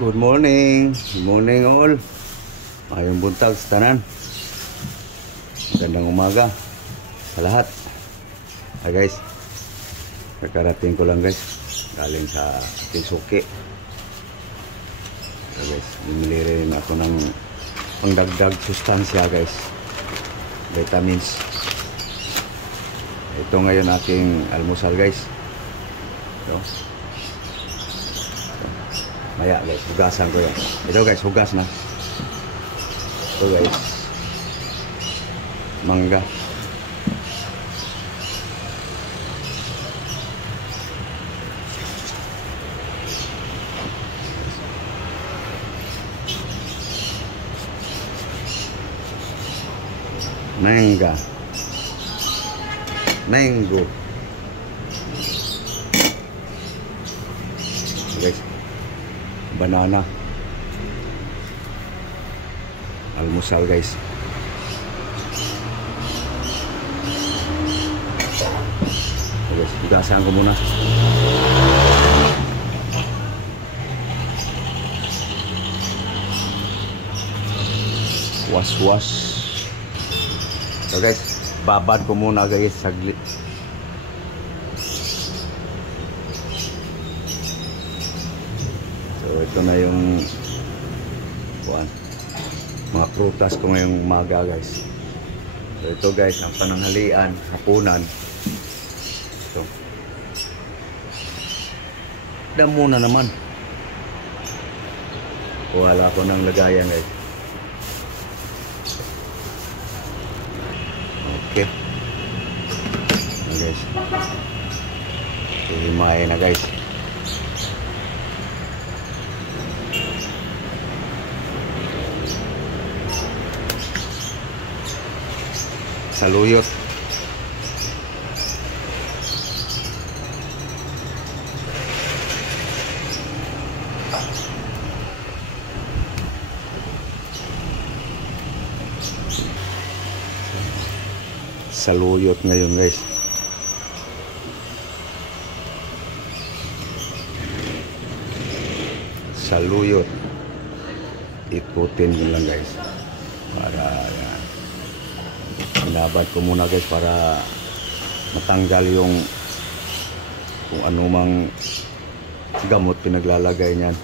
Good morning. Good morning all. Mayong buntag sa tanan. Magandang umaga sa lahat. Hi guys. Kakarating ko lang guys. Galing sa ating suki. So guys, bumili rin ako ng pangdagdag sustansya guys. Vitamins. Ito ngayon aking almusal guys. Ito. Maya guys, hugasan ko yan. Ito guys, hugas na. Ito guys, mangga. Mangga. Mango. Guys, banana. Almusal guys. Guys, hugasan ko muna. Was-was. So guys, babad ko muna guys saglit. So ito na yung mga prutas ko ngayong umaga guys. So ito guys, ang pananghalian, hapunan. Ito. Damo na naman. Wala ko ng lagayan guys. Okay. So guys. Himayin na guys. Saluyot. Saluyot ngayon guys. Saluyot. Ikutin mo lang guys. Para binabad ko muna guys para matanggal yung kung anumang gamot pinaglalagay niyan.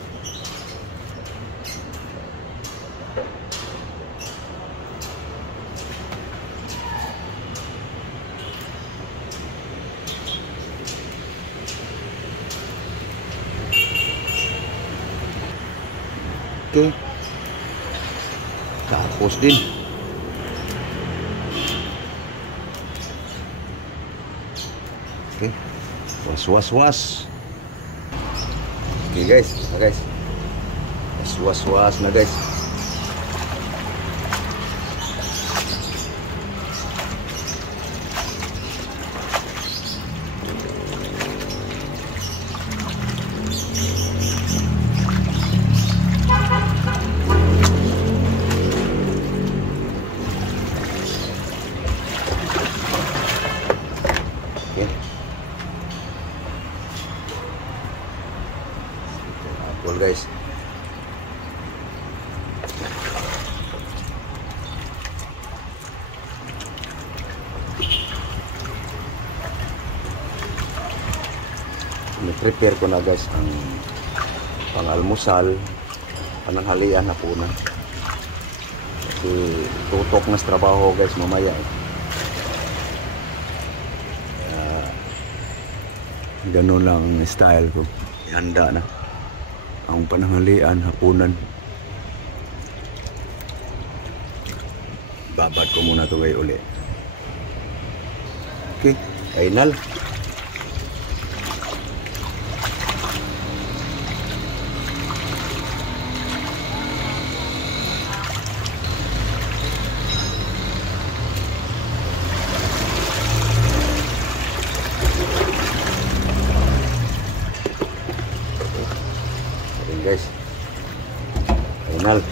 Okay. Tapos din okay. Was. Okay guys, was na guys. Guys, prepare ko na guys ang pang-almusal, pananghalian, hapunan. Kasi tutok na sa trabaho guys mamaya ganun lang ang style ko. Ihanda na ang pananghalian, hapunan. Babad ko muna ito kayo ulit. Okay, final. Guys, final.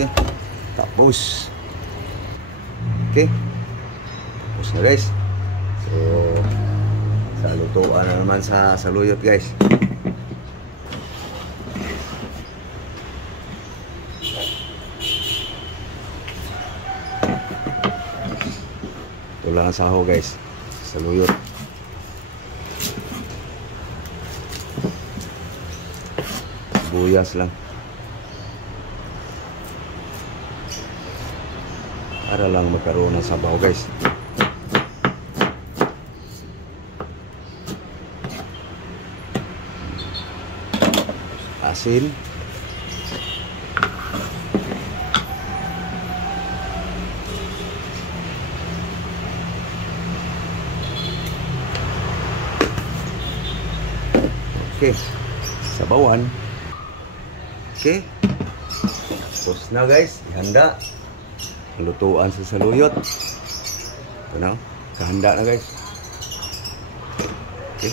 Okay. Tapos. Okay. Tapos na guys. So, sa lutuan na naman sa saluyot guys. Ito lang ang saho guys. Saluyot. Buyas lang. Para lang magkaroon ng sabaw guys. Asin. Okay. Sabawan. Okay. Tapos na guys. Ihanda. Lutuan sa saluyot. Ito na. Kahanda na guys. Okay.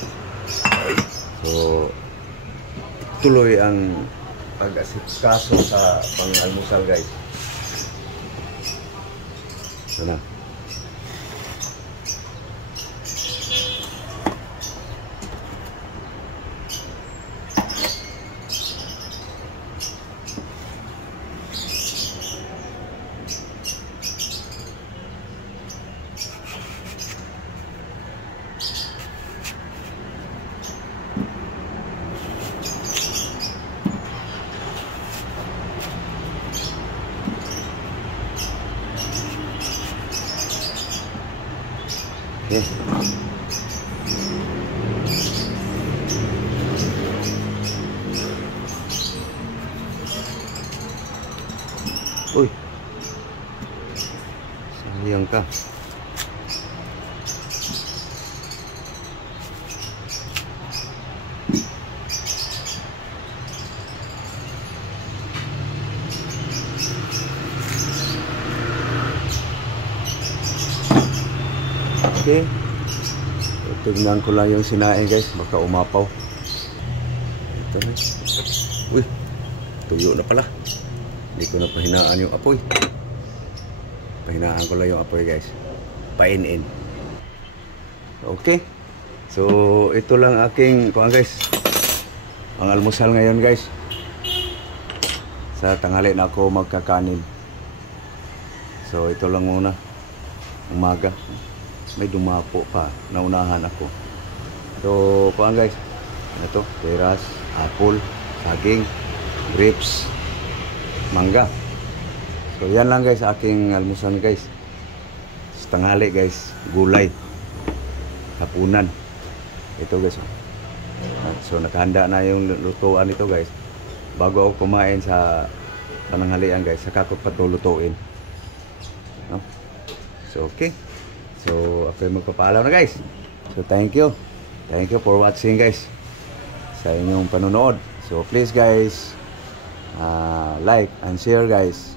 So, tuloy ang pag-asikaso sa pang-almusal guys. Ito na. Okay. Uy. Sayang ka. Okay. Tignan ko lang yung sinain guys. Baka umapaw. Ito na. Uy. Tuyo na pala. Hindi ko na pahinaan yung apoy. Pahinaan ko lang yung apoy guys. Painin. Okay. So ito lang aking kuan guys. Ang almusal ngayon guys. Sa tanghali na ako magkakanin. So ito lang muna. Umaga. May dumapo pa, naunahan ako. So, kuan guys. Ito, peras, apple, saging, grapes, mangga. So, yan lang guys aking almusal guys. Sa tanghali guys, gulay. Hapunan. Ito guys. So, nakahanda na yung lutuan ito guys. Bago ako kumain sa tanghalian guys, saka ko patulutuin. No? So, okay. So, ako yung magpapaalam na guys. So, thank you. Thank you for watching guys. Sa inyong panonood. So, please guys, like and share guys.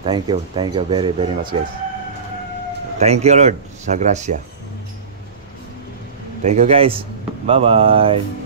Thank you. Thank you very, very much guys. Thank you Lord sa grasya. Thank you guys. Bye-bye.